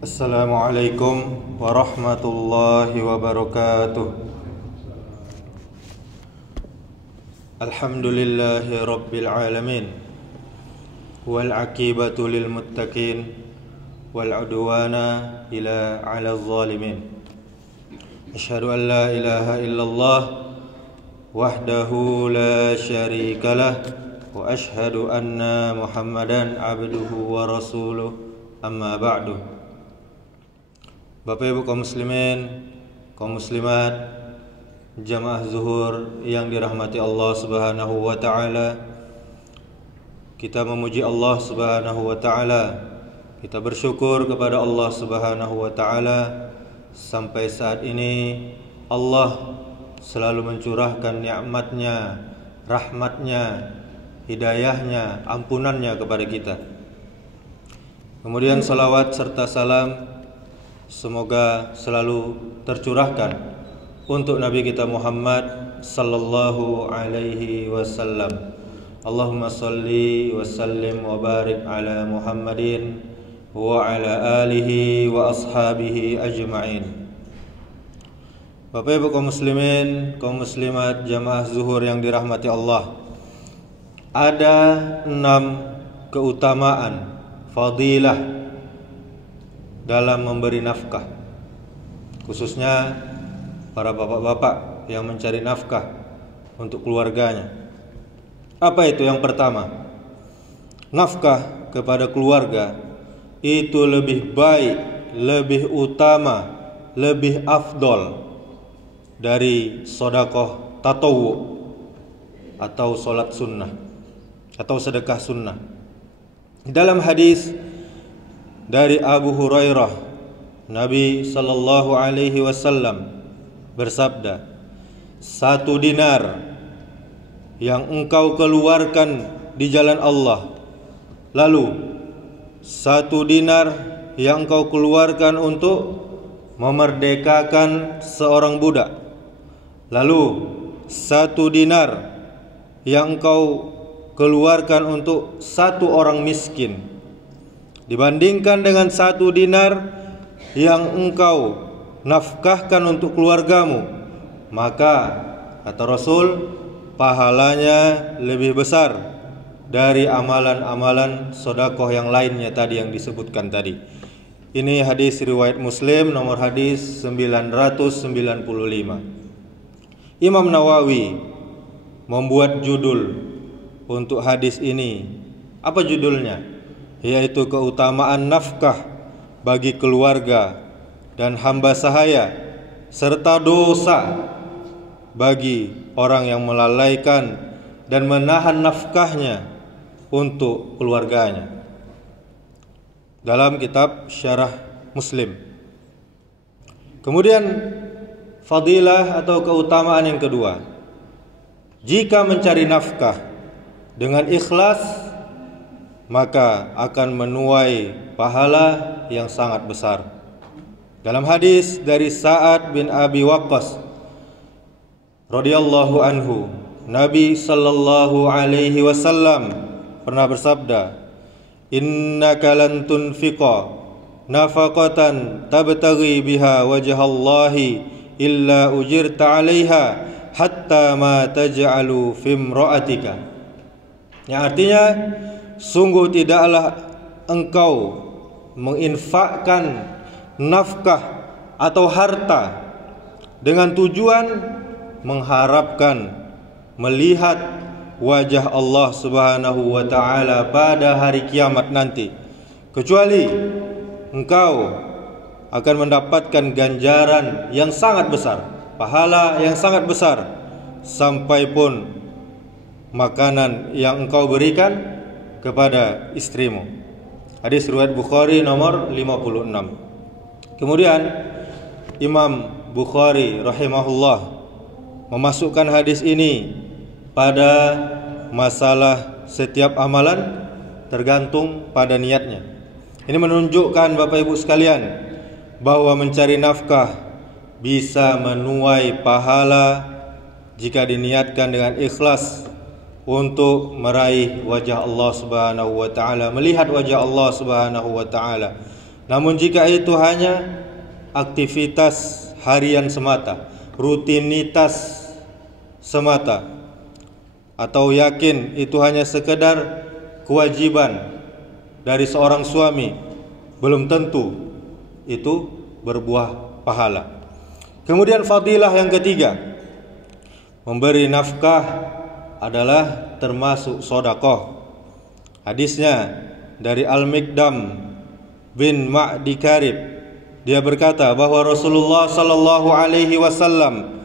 Assalamualaikum warahmatullahi wabarakatuh. Alhamdulillahi rabbil alamin, wal aqibatu lil muttaqin, wal udwana ila 'alal zalimin. Asyhadu an la ilaha illallah wahdahu la syarikalah, wa asyhadu anna Muhammadan abduhu wa rasuluh, amma ba'du. Bapak Ibu kaum muslimin, kaum muslimat, jamaah zuhur yang dirahmati Allah Subhanahu wa taala. Kita memuji Allah Subhanahu wa taala. Kita bersyukur kepada Allah Subhanahu wa taala sampai saat ini Allah selalu mencurahkan nikmatnya, rahmatnya, hidayahnya, ampunannya kepada kita. Kemudian salawat serta salam semoga selalu tercurahkan untuk Nabi kita Muhammad sallallahu alaihi wasallam. Allahumma salli wa sallim wa barik ala Muhammadin wa ala alihi wa ashabihi ajma'in. Bapak Ibu kaum muslimin, kaum muslimat, jamaah zuhur yang dirahmati Allah. Ada 6 keutamaan, fadilah dalam memberi nafkah, khususnya para bapak-bapak yang mencari nafkah untuk keluarganya. Apa itu? Yang pertama, nafkah kepada keluarga itu lebih baik, lebih utama, lebih afdol dari sedekah tatawwu atau salat sunnah atau sedekah sunnah. Dalam hadis dari Abu Hurairah, Nabi sallallahu alaihi wasallam bersabda, 1 dinar yang engkau keluarkan di jalan Allah, lalu 1 dinar yang engkau keluarkan untuk memerdekakan seorang budak, lalu 1 dinar yang engkau keluarkan untuk 1 orang miskin, dibandingkan dengan 1 dinar yang engkau nafkahkan untuk keluargamu, maka kata Rasul, pahalanya lebih besar dari amalan-amalan sedekah yang lainnya tadi yang disebutkan tadi. Ini hadis riwayat Muslim, nomor hadis 995. Imam Nawawi membuat judul untuk hadis ini. Apa judulnya? Yaitu keutamaan nafkah bagi keluarga dan hamba sahaya, serta dosa bagi orang yang melalaikan dan menahan nafkahnya untuk keluarganya. Dalam kitab Syarah Muslim. Kemudian fadilah atau keutamaan yang kedua, jika mencari nafkah dengan ikhlas, maka akan menuai pahala yang sangat besar. Dalam hadis dari Sa'ad bin Abi Waqqas radhiyallahu anhu, Nabi sallallahu alaihi wasallam pernah bersabda, "Innaka lan tunfiqa nafaqatan tabtaghi biha wajhallahi illa ujirta 'alaiha hatta ma taj'alu fi imra'atika." Yang artinya, sungguh tidaklah engkau menginfakkan nafkah atau harta dengan tujuan mengharapkan melihat wajah Allah Subhanahu wa taala pada hari kiamat nanti, kecuali engkau akan mendapatkan ganjaran yang sangat besar, pahala yang sangat besar, sampai pun makanan yang engkau berikan kepada istrimu. Hadis riwayat Bukhari nomor 56. Kemudian Imam Bukhari rahimahullah memasukkan hadis ini pada masalah setiap amalan tergantung pada niatnya. Ini menunjukkan Bapak Ibu sekalian bahwa mencari nafkah bisa menuai pahala jika diniatkan dengan ikhlas untuk meraih wajah Allah Subhanahu wa taala, melihat wajah Allah Subhanahu wa taala. Namun jika itu hanya aktivitas harian semata, rutinitas semata, atau yakin itu hanya sekedar kewajiban dari seorang suami, belum tentu itu berbuah pahala. Kemudian fadilah yang ketiga, memberi nafkah adalah termasuk sedekah. Hadisnya dari Al-Miqdam bin Ma'di Karib, dia berkata bahwa Rasulullah sallallahu alaihi wasallam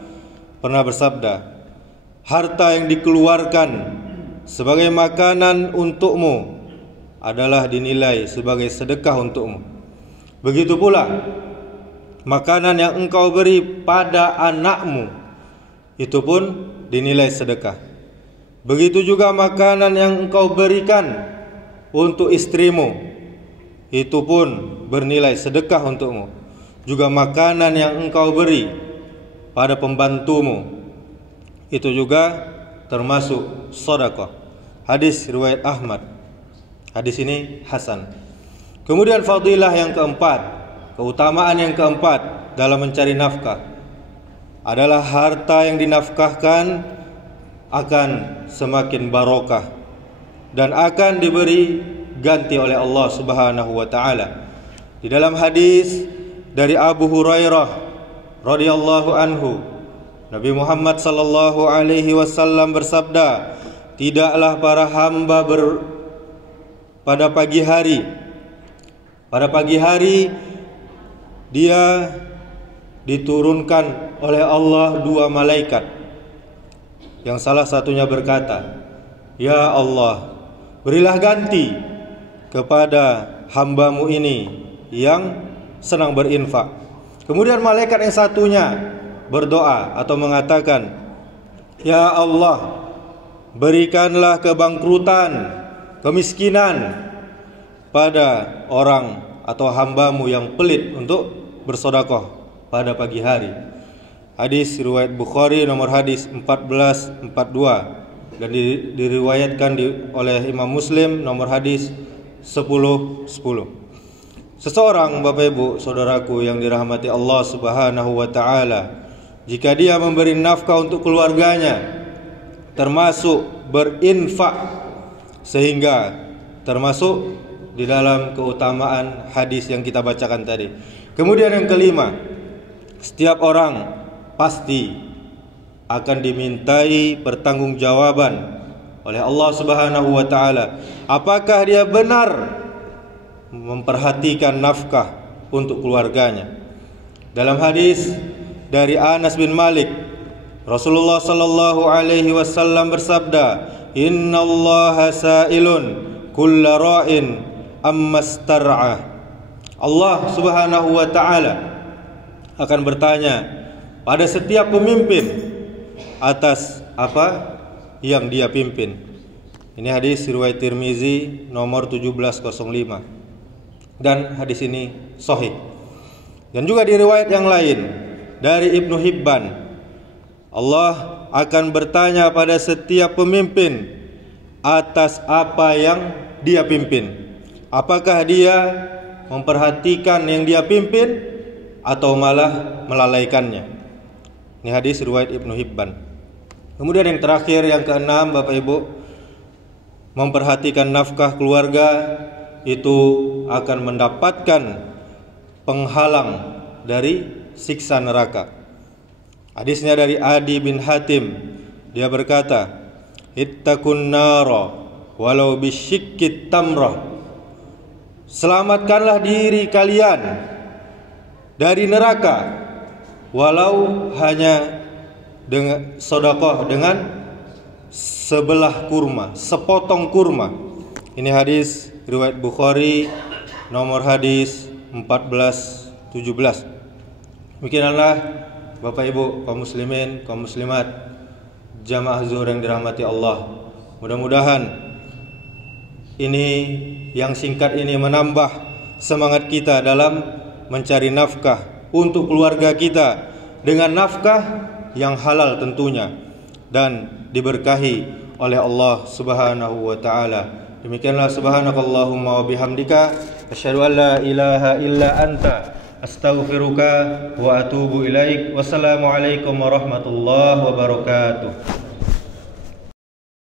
pernah bersabda, harta yang dikeluarkan sebagai makanan untukmu adalah dinilai sebagai sedekah untukmu. Begitu pula makanan yang engkau beri pada anakmu, itu pun dinilai sedekah. Begitu juga makanan yang engkau berikan untuk istrimu, itu pun bernilai sedekah untukmu. Juga makanan yang engkau beri pada pembantumu, itu juga termasuk sedekah. Hadis riwayat Ahmad. Hadis ini hasan. Kemudian fadilah yang keempat, keutamaan yang keempat dalam mencari nafkah adalah harta yang dinafkahkan akan semakin barokah dan akan diberi ganti oleh Allah Subhanahu wa taala. Di dalam hadis dari Abu Hurairah radhiyallahu anhu, Nabi Muhammad sallallahu alaihi wasallam bersabda, tidaklah para hamba pada pagi hari dia diturunkan oleh Allah dua malaikat, yang salah satunya berkata, ya Allah, berilah ganti kepada hambamu ini yang senang berinfak. Kemudian malaikat yang satunya berdoa atau mengatakan, ya Allah, berikanlah kebangkrutan, kemiskinan pada orang atau hambamu yang pelit untuk bersedekah pada pagi hari. Hadis riwayat Bukhari nomor hadis 1442 dan diriwayatkan oleh Imam Muslim nomor hadis 1010. Seseorang, Bapak Ibu, saudaraku yang dirahmati Allah Subhanahu wa taala, jika dia memberi nafkah untuk keluarganya, termasuk berinfak, sehingga termasuk di dalam keutamaan hadis yang kita bacakan tadi. Kemudian yang kelima, setiap orang pasti akan dimintai pertanggungjawaban oleh Allah Subhanahu wa taala apakah dia benar memperhatikan nafkah untuk keluarganya. Dalam hadis dari Anas bin Malik, Rasulullah sallallahu alaihi wasallam bersabda, "Innallaha sa'ilun kulla ra'in amma star'ah." Allah Subhanahu wa taala akan bertanya pada setiap pemimpin atas apa yang dia pimpin. Ini hadis riwayat Tirmizi nomor 1705. Dan hadis ini sahih. Dan juga di riwayat yang lain dari Ibnu Hibban, Allah akan bertanya pada setiap pemimpin atas apa yang dia pimpin. Apakah dia memperhatikan yang dia pimpin atau malah melalaikannya. Ini hadis riwayat Ibnu Hibban. Kemudian yang terakhir, yang keenam, Bapak Ibu, memperhatikan nafkah keluarga itu akan mendapatkan penghalang dari siksa neraka. Hadisnya dari Adi bin Hatim, dia berkata, "Ittaqun nara walau bisyikkit tamrah." Selamatkanlah diri kalian dari neraka walau hanya dengan sedekah dengan sebelah kurma, sepotong kurma. Ini hadis riwayat Bukhari nomor hadis 1417. Demikianlah Bapak Ibu kaum muslimin, kaum muslimat, jamaah zuhur yang dirahmati Allah. Mudah-mudahan ini yang singkat ini menambah semangat kita dalam mencari nafkah untuk keluarga kita dengan nafkah yang halal tentunya dan diberkahi oleh Allah Subhanahu wa taala. Demikianlah subhanakallahumma wa bihamdika asyhadu an la ilaha illa anta, astaghfiruka wa atubu ilaik. Wassalamualaikum warahmatullahi wabarakatuh.